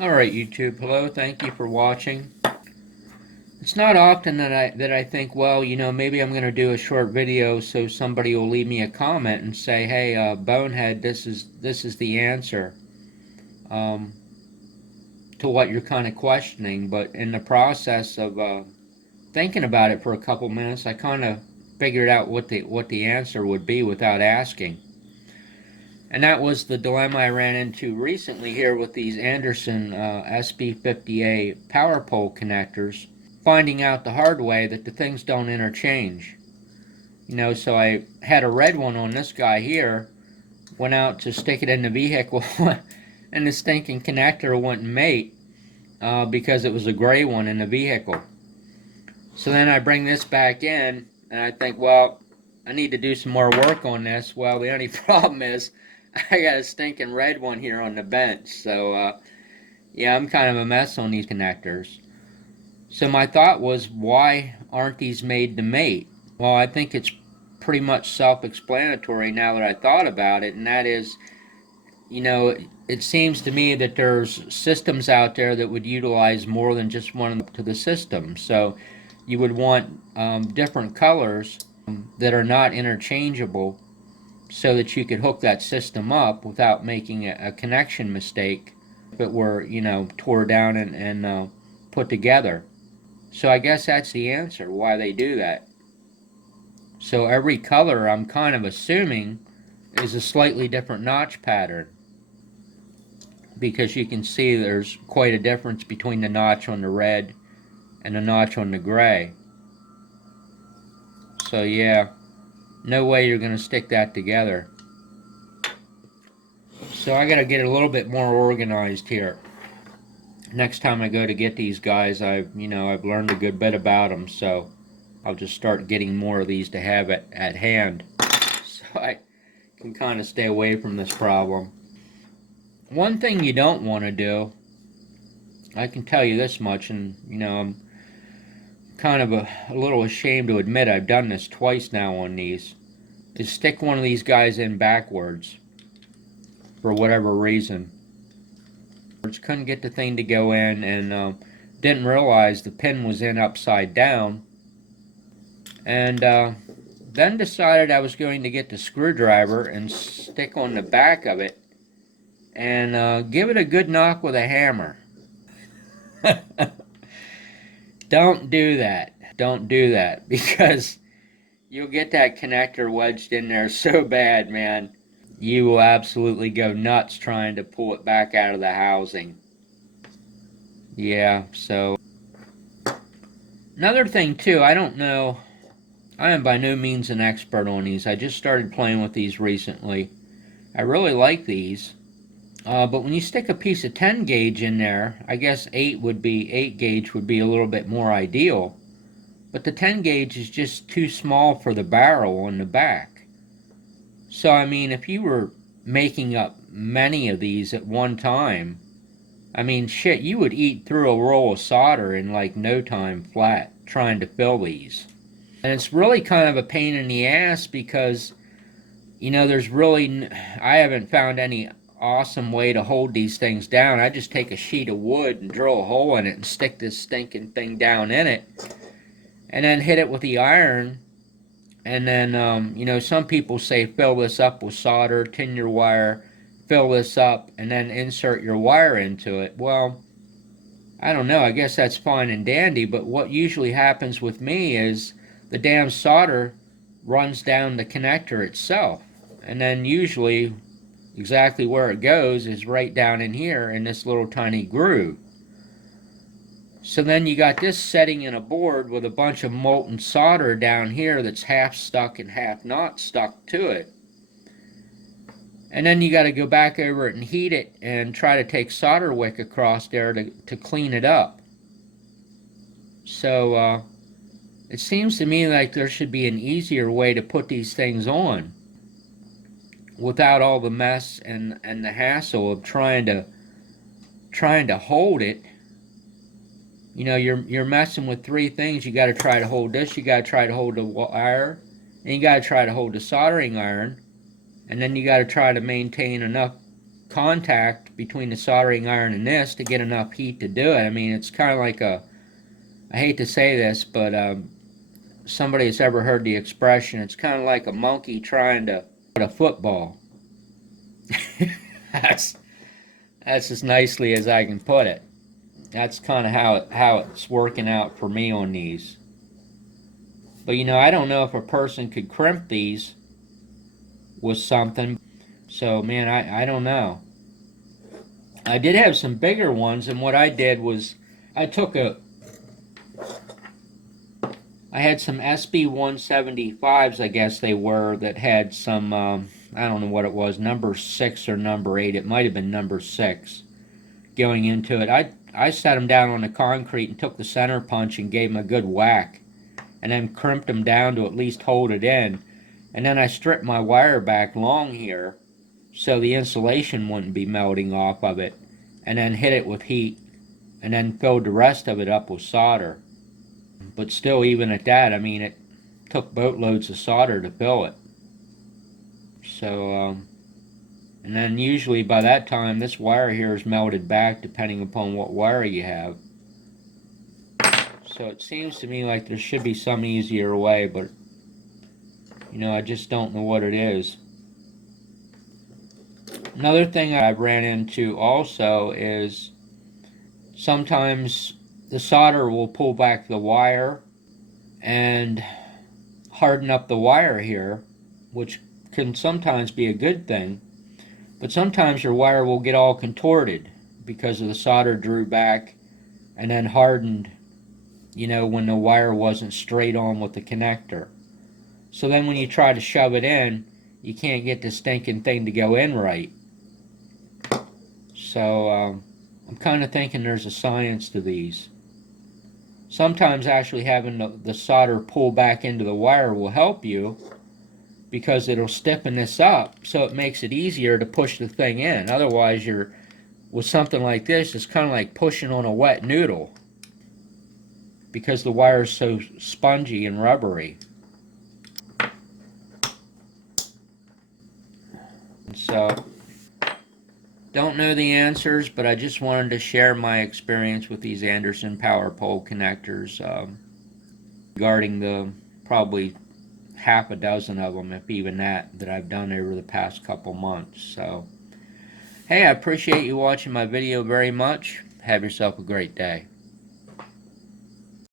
Alright YouTube, hello, thank you for watching. It's not often that I think, well, maybe I'm going to do a short video so somebody will leave me a comment and say, hey, Bonehead, this is the answer um, to what you're kind of questioning. But in the process of thinking about it for a couple minutes, I kind of figured out what the answer would be without asking. And that was the dilemma I ran into recently here with these Anderson SB50A power pole connectors, finding out the hard way that the things don't interchange. So I had a red one on this guy here, went out to stick it in the vehicle, and the stinking connector wouldn't mate because it was a gray one in the vehicle. So then I bring this back in, and I think, well, I need to do some more work on this. Well, the only problem is I got a stinking red one here on the bench. So, yeah, I'm kind of a mess on these connectors. So my thought was, why aren't these made to mate? Well, I think it's pretty much self-explanatory now that I thought about it, and that is, it seems to me that there's systems out there that would utilize more than just one to the system. So you would want different colors that are not interchangeable so that you could hook that system up without making a connection mistake if it were, tore down and put together. So I guess that's the answer why they do that. So every color, I'm kind of assuming, is a slightly different notch pattern, because you can see there's quite a difference between the notch on the red and the notch on the gray. So yeah, no way you're going to stick that together. So I got to get a little bit more organized here. Next time I go to get these guys, I've learned a good bit about them, so I'll just start getting more of these to have at hand, so I can kind of stay away from this problem. One thing you don't want to do, I can tell you this much, and I'm kind of a little ashamed to admit I've done this twice now on these, is stick one of these guys in backwards for whatever reason. Just couldn't get the thing to go in, and didn't realize the pin was in upside down, and then decided I was going to get the screwdriver and stick on the back of it and give it a good knock with a hammer. Don't do that. Don't do that, because you'll get that connector wedged in there so bad, man. You will absolutely go nuts trying to pull it back out of the housing. Yeah, so another thing too, I don't know, I am by no means an expert on these. I just started playing with these recently. I really like these. But when you stick a piece of 10 gauge in there, I guess 8 gauge would be a little bit more ideal. But the 10 gauge is just too small for the barrel on the back. So I mean, if you were making up many of these at one time, I mean, shit, you would eat through a roll of solder in like no time flat trying to fill these. And it's really kind of a pain in the ass because, there's really, I haven't found any awesome way to hold these things down. I just take a sheet of wood and drill a hole in it and stick this stinking thing down in it, and then hit it with the iron. And then, some people say fill this up with solder, tin your wire, fill this up, and then insert your wire into it. Well, I don't know. I guess that's fine and dandy, but what usually happens with me is the damn solder runs down the connector itself. And then usually exactly where it goes is right down in here in this little tiny groove. So then you got this setting in a board with a bunch of molten solder down here that's half stuck and half not stuck to it. And then you got to go back over it and heat it and try to take solder wick across there to clean it up. So it seems to me like there should be an easier way to put these things on without all the mess and the hassle of trying to hold it. You're messing with three things. You got to try to hold this, you got to try to hold the wire, and you got to try to hold the soldering iron, and then you got to try to maintain enough contact between the soldering iron and this to get enough heat to do it. I mean, it's kind of like a, I hate to say this, but somebody has ever heard the expression, it's kind of like a monkey trying to put a football. that's as nicely as I can put it. That's kind of how it's working out for me on these. But you know, I don't know if a person could crimp these with something. So man, I don't know. I did have some bigger ones, and what I did was I took a I had some SB 175s, I guess they were, that had some I don't know what it was, number 6 or number 8. It might have been number 6 going into it. I set them down on the concrete and took the center punch and gave them a good whack, and then crimped them down to at least hold it in. And then I stripped my wire back long here so the insulation wouldn't be melting off of it, and then hit it with heat, and then filled the rest of it up with solder. But still, even at that, I mean, it took boatloads of solder to fill it. So, and then usually by that time, this wire here is melted back depending upon what wire you have. So it seems to me like there should be some easier way, but you know, I just don't know what it is. Another thing I've ran into also is sometimes the solder will pull back the wire and harden up the wire here, which can sometimes be a good thing, but sometimes your wire will get all contorted because of the solder drew back and then hardened, you know, when the wire wasn't straight on with the connector. So then when you try to shove it in, you can't get the stinking thing to go in right. So I'm kind of thinking there's a science to these. Sometimes actually having the solder pull back into the wire will help you because it'll stiffen this up so it makes it easier to push the thing in. Otherwise, you're with something like this, it's kind of like pushing on a wet noodle because the wire is so spongy and rubbery. And so don't know the answers, but I just wanted to share my experience with these Anderson power pole connectors regarding the probably half a dozen of them, if even that I've done over the past couple months. So, hey, I appreciate you watching my video very much. Have yourself a great day.